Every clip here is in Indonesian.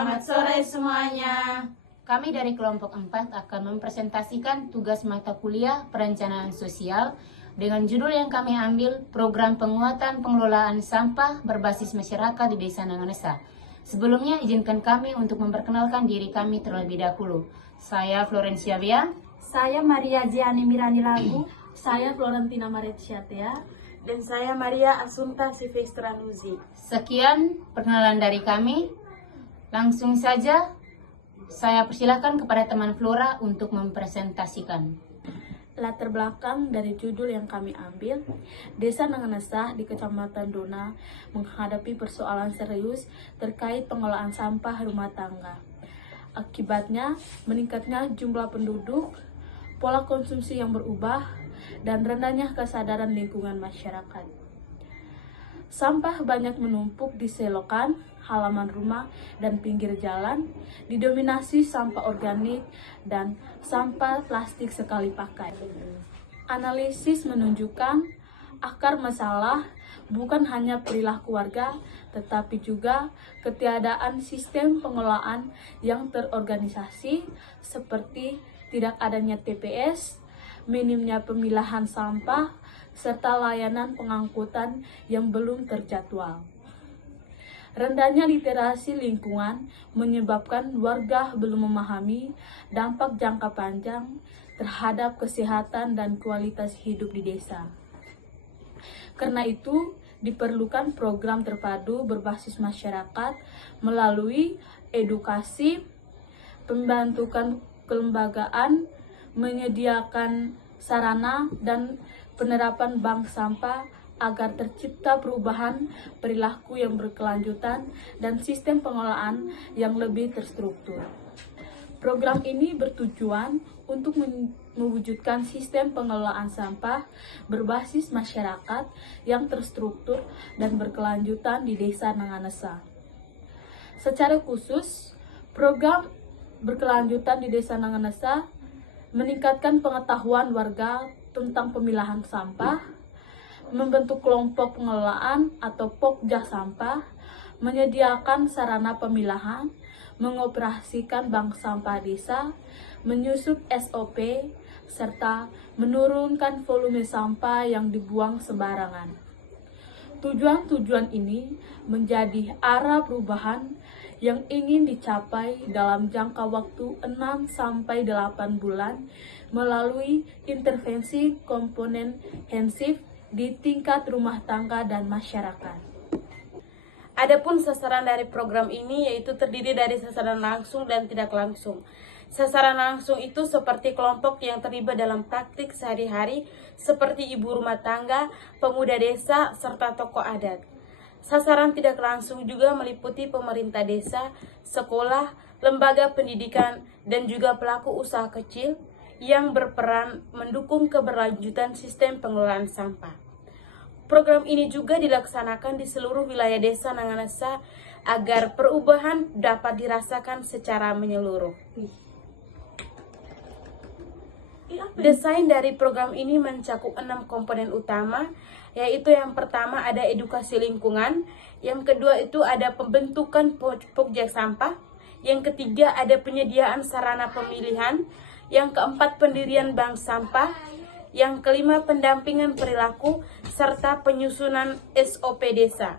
Selamat sore semuanya. Kami dari kelompok 4 akan mempresentasikan tugas mata kuliah perencanaan sosial dengan judul yang kami ambil Program Penguatan Pengelolaan Sampah Berbasis Masyarakat di Desa Nanganesa. Sebelumnya izinkan kami untuk memperkenalkan diri kami terlebih dahulu. Saya Florencia Bea. Saya Maria Gianni Mirani Lagu. Saya Florentina Maretsyatya. Dan saya Maria Asunta Silvestra Nuzi. Sekian perkenalan dari kami. Langsung saja saya persilahkan kepada teman Flora untuk mempresentasikan. Latar belakang dari judul yang kami ambil, Desa Nanganesa di Kecamatan Dona menghadapi persoalan serius terkait pengelolaan sampah rumah tangga. Akibatnya, meningkatnya jumlah penduduk, pola konsumsi yang berubah, dan rendahnya kesadaran lingkungan masyarakat. Sampah banyak menumpuk di selokan, halaman rumah, dan pinggir jalan, didominasi sampah organik dan sampah plastik sekali pakai. Analisis menunjukkan akar masalah bukan hanya perilaku warga, tetapi juga ketiadaan sistem pengelolaan yang terorganisasi seperti tidak adanya TPS, minimnya pemilahan sampah, serta layanan pengangkutan yang belum terjadwal. Rendahnya literasi lingkungan menyebabkan warga belum memahami dampak jangka panjang terhadap kesehatan dan kualitas hidup di desa. Karena itu, diperlukan program terpadu berbasis masyarakat melalui edukasi, pembentukan kelembagaan, menyediakan sarana dan penerapan bank sampah agar tercipta perubahan perilaku yang berkelanjutan dan sistem pengelolaan yang lebih terstruktur. Program ini bertujuan untuk mewujudkan sistem pengelolaan sampah berbasis masyarakat yang terstruktur dan berkelanjutan di Desa Nanganesa. Secara khusus, program berkelanjutan di Desa Nanganesa meningkatkan pengetahuan warga tentang pemilahan sampah, membentuk kelompok pengelolaan atau pokja sampah, menyediakan sarana pemilahan, mengoperasikan bank sampah desa, menyusun SOP, serta menurunkan volume sampah yang dibuang sembarangan. Tujuan-tujuan ini menjadi arah perubahan yang ingin dicapai dalam jangka waktu 6-8 bulan melalui intervensi komprehensif di tingkat rumah tangga dan masyarakat. Adapun sasaran dari program ini yaitu terdiri dari sasaran langsung dan tidak langsung. Sasaran langsung itu seperti kelompok yang terlibat dalam praktik sehari-hari seperti ibu rumah tangga, pemuda desa, serta tokoh adat. Sasaran tidak langsung juga meliputi pemerintah desa, sekolah, lembaga pendidikan, dan juga pelaku usaha kecil yang berperan mendukung keberlanjutan sistem pengelolaan sampah. Program ini juga dilaksanakan di seluruh wilayah Desa Nanganesa agar perubahan dapat dirasakan secara menyeluruh. Desain dari program ini mencakup 6 komponen utama, yaitu yang pertama ada edukasi lingkungan, yang kedua itu ada pembentukan pokja sampah, yang ketiga ada penyediaan sarana pemilihan, yang keempat pendirian bank sampah, yang kelima pendampingan perilaku, serta penyusunan SOP desa.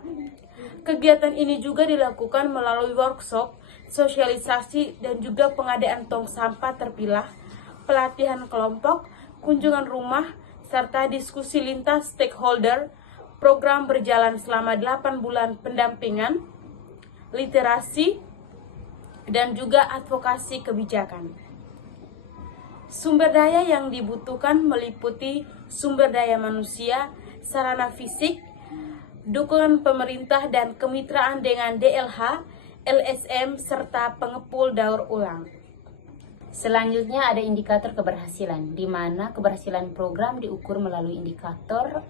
Kegiatan ini juga dilakukan melalui workshop, sosialisasi, dan juga pengadaan tong sampah terpilah, pelatihan kelompok, kunjungan rumah, serta diskusi lintas stakeholder. Program berjalan selama 8 bulan pendampingan, literasi, dan juga advokasi kebijakan. Sumber daya yang dibutuhkan meliputi sumber daya manusia, sarana fisik, dukungan pemerintah dan kemitraan dengan DLH, LSM, serta pengepul daur ulang. Selanjutnya ada indikator keberhasilan, di mana keberhasilan program diukur melalui indikator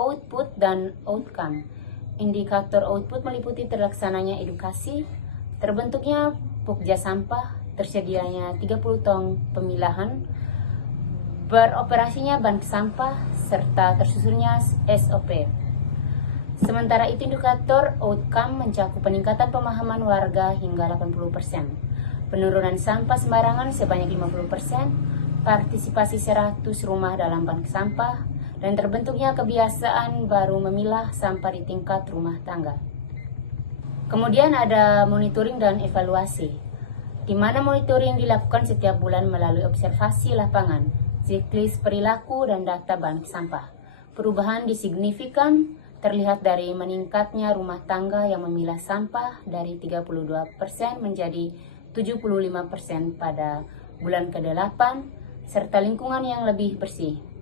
output dan outcome. Indikator output meliputi terlaksananya edukasi, terbentuknya pokja sampah, tersedianya 30 tong pemilahan, beroperasinya bank sampah, serta tersusunnya SOP. Sementara itu indikator outcome mencakup peningkatan pemahaman warga hingga 80%, penurunan sampah sembarangan sebanyak 50%, partisipasi 100 rumah dalam bank sampah, dan terbentuknya kebiasaan baru memilah sampah di tingkat rumah tangga. Kemudian ada monitoring dan evaluasi, di mana monitoring dilakukan setiap bulan melalui observasi lapangan, siklus perilaku, dan data bank sampah. Perubahan signifikan terlihat dari meningkatnya rumah tangga yang memilah sampah dari 32% menjadi 75% pada bulan ke-8, serta lingkungan yang lebih bersih.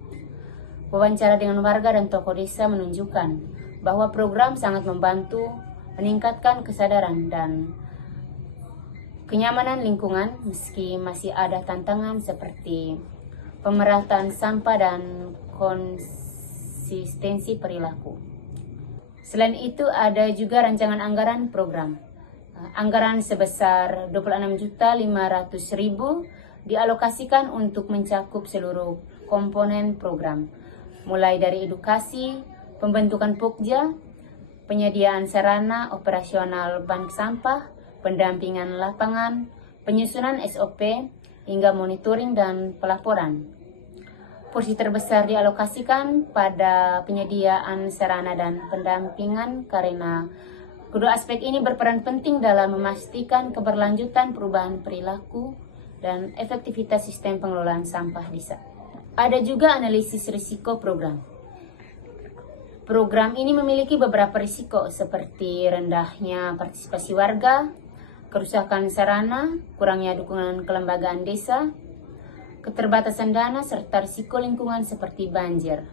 Wawancara dengan warga dan tokoh desa menunjukkan bahwa program sangat membantu meningkatkan kesadaran dan kenyamanan lingkungan meski masih ada tantangan seperti pemerataan sampah dan konsistensi perilaku. Selain itu ada juga rancangan anggaran program. Anggaran sebesar 26.500.000 dialokasikan untuk mencakup seluruh komponen program, mulai dari edukasi, pembentukan pokja, penyediaan sarana operasional bank sampah, pendampingan lapangan, penyusunan SOP, hingga monitoring dan pelaporan. Porsi terbesar dialokasikan pada penyediaan sarana dan pendampingan karena kedua aspek ini berperan penting dalam memastikan keberlanjutan perubahan perilaku dan efektivitas sistem pengelolaan sampah desa. Ada juga analisis risiko program. Program ini memiliki beberapa risiko seperti rendahnya partisipasi warga, kerusakan sarana, kurangnya dukungan kelembagaan desa, keterbatasan dana, serta risiko lingkungan seperti banjir.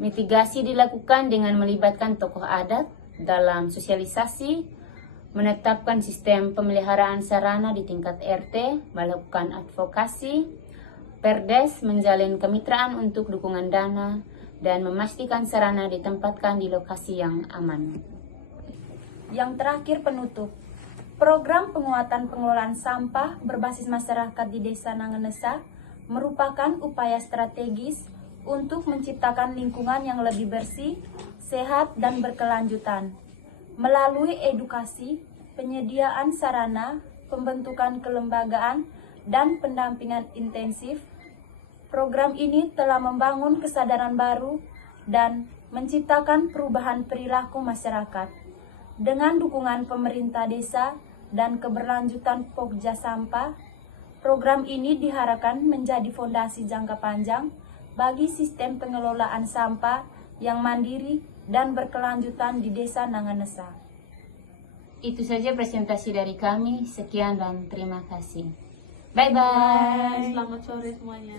Mitigasi dilakukan dengan melibatkan tokoh adat dalam sosialisasi, menetapkan sistem pemeliharaan sarana di tingkat RT, melakukan advokasi, Perdes menjalin kemitraan untuk dukungan dana, dan memastikan sarana ditempatkan di lokasi yang aman. Yang terakhir penutup. Program penguatan pengelolaan sampah berbasis masyarakat di Desa Nanganesa merupakan upaya strategis untuk menciptakan lingkungan yang lebih bersih, sehat, dan berkelanjutan. Melalui edukasi, penyediaan sarana, pembentukan kelembagaan, dan pendampingan intensif, program ini telah membangun kesadaran baru dan menciptakan perubahan perilaku masyarakat. Dengan dukungan pemerintah desa dan keberlanjutan pokja sampah, program ini diharapkan menjadi fondasi jangka panjang bagi sistem pengelolaan sampah yang mandiri dan berkelanjutan di Desa Nanganesa. Itu saja presentasi dari kami. Sekian dan terima kasih. Bye-bye. Selamat sore semuanya.